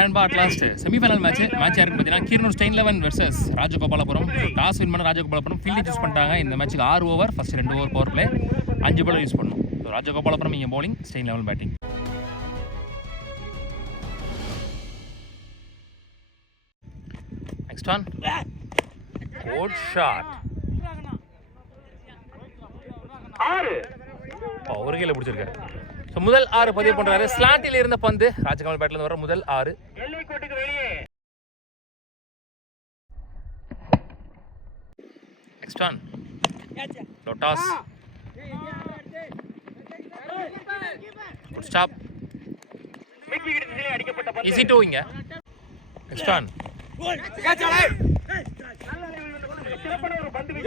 And at last semifinal match யாருக்கு பார்த்தீங்கன்னா Keeranur Stein 11 versus Rajagopalapuram. Toss win பண்ண ராஜகோபாலபுரம் ஃபீல்டு சூஸ் பண்ணிட்டாங்க. இந்த மேட்ச்சுக்கு 6 over, first 2 over power play, 5 ball use பண்ணணும். ஸோ ராஜகோபாலபுரம் இங்கே bowling, Stein 11 batting. Next one good shot, ஒரு கீழே பிடிச்சிருக்காரு. ஸோ முதல் 6 பதிவு பண்றாரு. ஸ்லாண்டில் இருந்த பந்து ராஜகமல் பேட்ல இருந்து வர முதல் 6. நெக்ஸ்ட் ஒன் லோட்டாஸ், குட் ஸ்டாப், ஈஸி டூ. இங்க நெக்ஸ்ட் ஒன்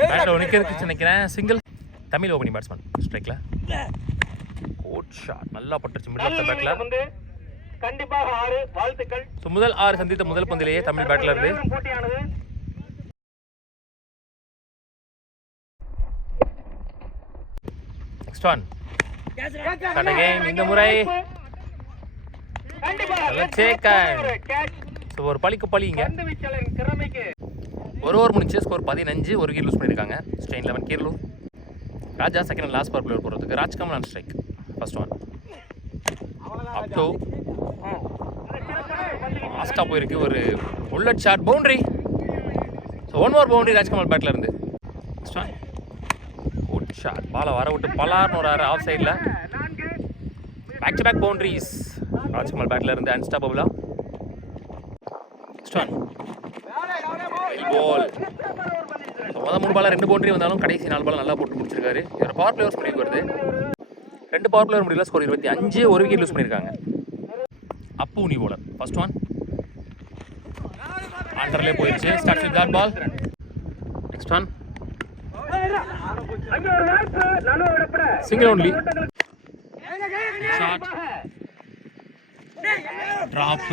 பேட்ல நிக்கிறதுக்கு நினைக்கிறேன். சிங்கிள். தமிழ் ஓபனிங் பேட்ஸ்மேன் ஸ்ட்ரைக்ல. குட் ஷாட், நல்லா பட்டுச்சு மிடில் ஆஃப் தி பேட்ல. கண்டிப்பாக 6 வாழ்த்துக்கள். சோ முதல் 6 சந்தித்த முதல் பந்திலேயே தமிழ் பேட்ல இருந்து போட்டியானது. Next one cut again. இந்த முறை கண்டிப்பாக சேக்கன். சோ ஒரு பளிக்கு பளிங்க. ஒரு ஓவர் முடிஞ்சு ஸ்கோர் 15, ஒரு விக்கெட் லூஸ் பண்ணிருக்காங்க ஸ்டெயின் 11 கீரலூர். Raja second last power player போறதுக்கு. Rajkamal on strike. First one up to லாஸ்டா போயிருக்கு. ஒரு bullet shot, boundary. So 1 over boundary Rajkamal பேட்ல இருந்து. நெக்ஸ்ட் ஒன் குட் ஷாட், பாலை வர விட்டு பலார்னு ஒரு ஆஃப் சைடில். Back to back boundaries Rajkamal பேட்ல இருந்து. அன்ஸ்டாப்பபிளா. Next one ball. முதல் 3 பால் 2 பவுண்டரி வந்தாலும் கடைசி 4 பால் நல்லா போட்டு முடிச்சிருக்காரு. இவர் பவர் பிளேயர்ஸ் முடிவு வருது. 2 பவர் பிளேயர் முடியல, ஸ்கோர் 25, ஒரு விக்கெட் லூஸ் பண்ணியிருக்காங்க. அப்பு நீ போலர். ஃபர்ஸ்ட் ஒன் அண்டர்லே போயிடுச்சு. Start with dot ball. Next one single only. Shot, drop,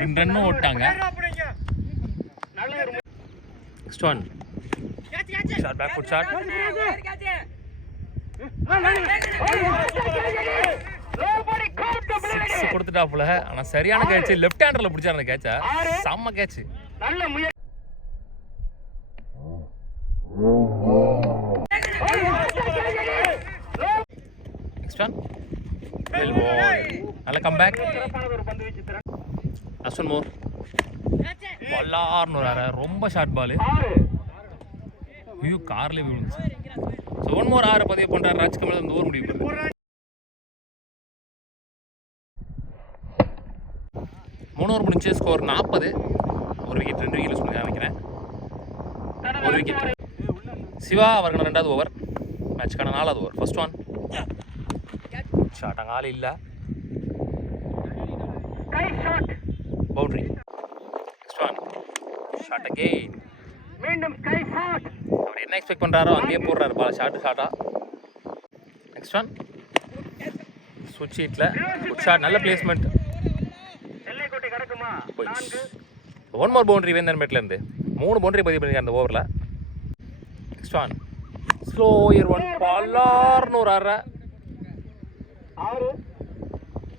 2 run ஓட்டாங்க. Next one shot, back foot shot. கொடுத்துட்டாப்புல. ஆனா சரியான கேட்ச், லெஃப்ட் ஹேண்டர்ல பிடிச்சாரு அந்த கேட்ச. செம்ம catch. Next one well ball, நல்ல கம்பேக். லாஸ்ட் ஒன் மோர் பல்லார்னு வர ரொம்ப ஷார்ட் பால். ஐயோ கார்ல விழுந்துச்சு. ஸோ 1 மோர் 6 பதிவு பண்றாரு ராஜ்கமல். இந்த ஓவர் முடிவு பண்ணுது. 3 ஓவர் முடிஞ்சு ஸ்கோர் 40, ஒரு விக்கெட் 2 விக்கெட் யூஸ் பண்ணி நினைக்கிறேன். ஒரு விக்கெட். சிவா அவர்கள் 2வது ஓவர், மேட்ச்க்கான 4வது ஓவர். ஃபர்ஸ்ட் ஒன் ஷாட், அங்கே ஆள் இல்லை, boundary. Next one shot again. மீண்டும் ஸ்கை ஷாட். அவர் என்ன எக்ஸ்பெக்ட் பண்றாரோ அங்கேயே போடுறாரு பால். ஷாட். நெக்ஸ்ட் ஒன் சுவிட்ச் ஹிட்ல குட் ஷாட், நல்ல பிளேஸ்மெண்ட். 1 மோர் பவுண்டரி வேந்தன் பேட்ல இருந்து. 3 பவுண்டரி பதிவு பண்ணிருக்காங்க அந்த ஓவரில். நெக்ஸ்ட் ஒன் ஸ்லோயர் ஒன் பல்லார்னு ஒரு 6.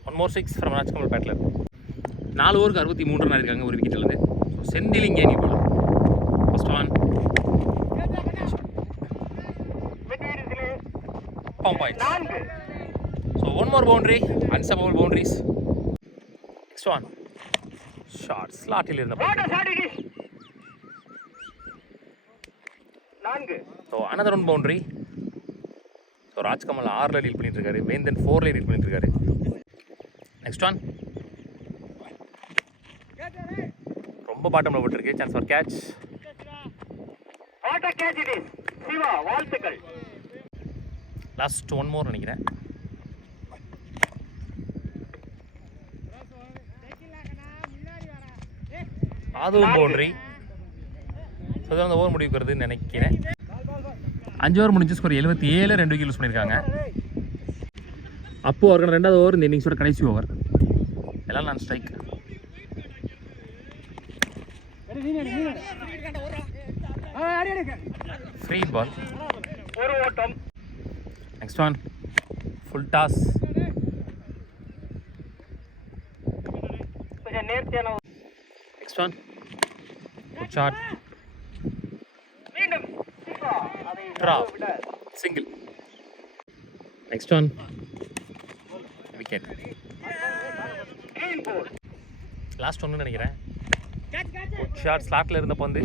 1 மோர் 6 ஃப்ரம் ராஜ்கமல் பேட்ல இருந்து. 4 ஓவருக்கு 63 ரன் இருக்காங்க ஒரு விக்கெட்ல இருந்து. செந்திலிங்கே நீ போல. First one point. So 1 more boundary, unstoppable boundaries. Next one shot, ஸ்லாட்டில் இருந்த so another 1 boundary. So Rajkamal 6ல் லீட் பண்ணிட்டு இருக்காரு, வேந்தன் 4ல் லீட் பண்ணிட்டு இருக்காரு. நெக்ஸ்ட் ஒன் ரொம்ப பாட்டம்ல விட்டுருக்கு. Chance for catch. லாஸ்ட் 1 மோர் நினைக்கிறேன். அதுவும் பவுண்டரி. ஸோ அந்த ஓவர் முடிவுக்கு வருதுன்னு நினைக்கிறேன். 5 ஓவர் முடிஞ்சு ஸ்கோர் 77, 2 விக்கெட் யூஸ் பண்ணியிருக்காங்க. அப்போ அவர்கள் 2வது ஓவர், இந்த இன்னிங்ஸோட கடைசி ஓவர். எல்லாம் நான் ஸ்ட்ரைக். ஃப்ரீ பால், ஒரு ஓட்டம். Next one full toss, Next one. Good shot. Drop. Single. Next one. Wicket. Last one நினைக்கிறேன். Good shot. Slotல இருந்த பந்து.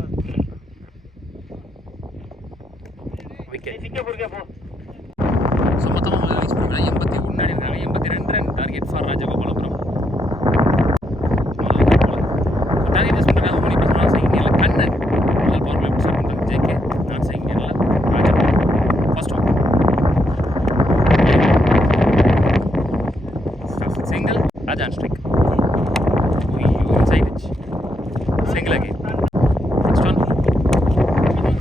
Wicket. ஸோ மொத்தமாக முதல்ல ரிலீஸ் பண்ணுறாங்க 81 இருக்காங்க 82 run target for Rajagopalapuram. Target release பண்ணுறாங்க மணி பசங்க சைக்கிளில் கண்ணன் முதல் பவர் பிளே ஸ்டார்ட் பண்ணுறாங்க ஜேகே நான் சைக்கிளில் Raja first one single Raja strike inside edge single again next one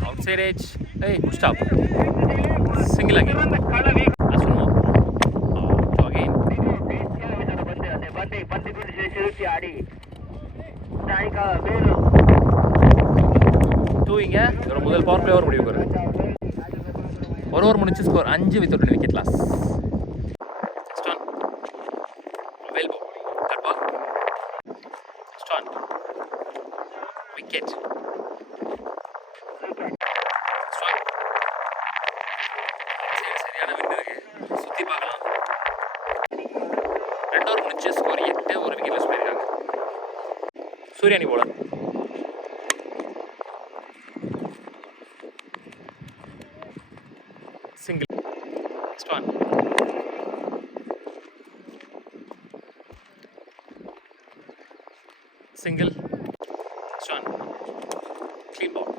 outside edge ஏய் good stop single again. Last one more. So again. Two இங்க ஒரு முதல் பவர் பிளே ஓவர் முடிவு வருது. ஒரு ஓவர் முடிச்சு score 5 with 1 wicket loss. Next one. Well ball. Cut ball. Next one. Wicket. சுற்றி பார்க்கலாம் 2 ஓவர் முடிச்சு ஸ்கோர் 8 ஒரு விக்கெட் லெஸ் பண்ணியிருக்காங்க. சூர்யானி bowler single. Next one single. Next one clean ball.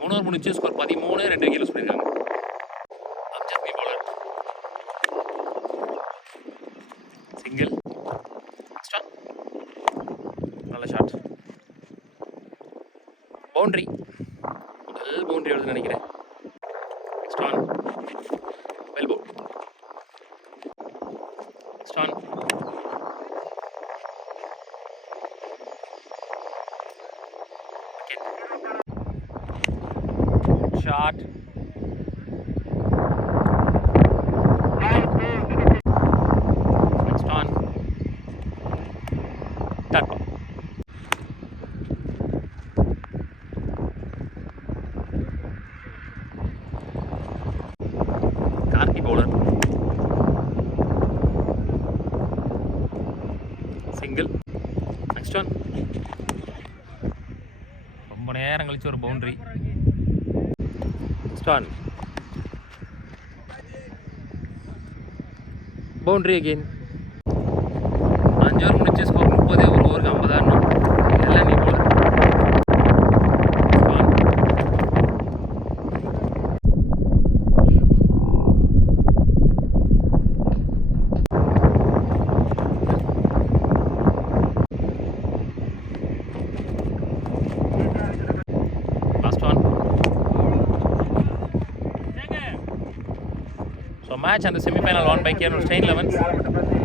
மூணு ஓவர் முடிச்சு ஸ்கோர் 13 2 விக்கெட் லூஸ் பண்ணியிருக்காங்க. அம்ஜத் மீ பவுலர் சிங்கிள். எக்ஸ்ட்ரா நல்ல ஷாட் பவுண்டரி முதல் பவுண்டரி வருதுன்னு நினைக்கிறேன். Next one well bowl. Next one shot. Next one. That ball. Karki bowler. Single. Next one. ரொம்ப நேரம் கழிச்சு ஒரு boundary. Stun. Boundary again. 5 over முடிச்சு ஸ்கோர் 30 ஒரு ஓவருக்கு 50 ஆடணும். எல்லாம் நீ போல. Last one. So match and the semi-final won by KR Stein 11.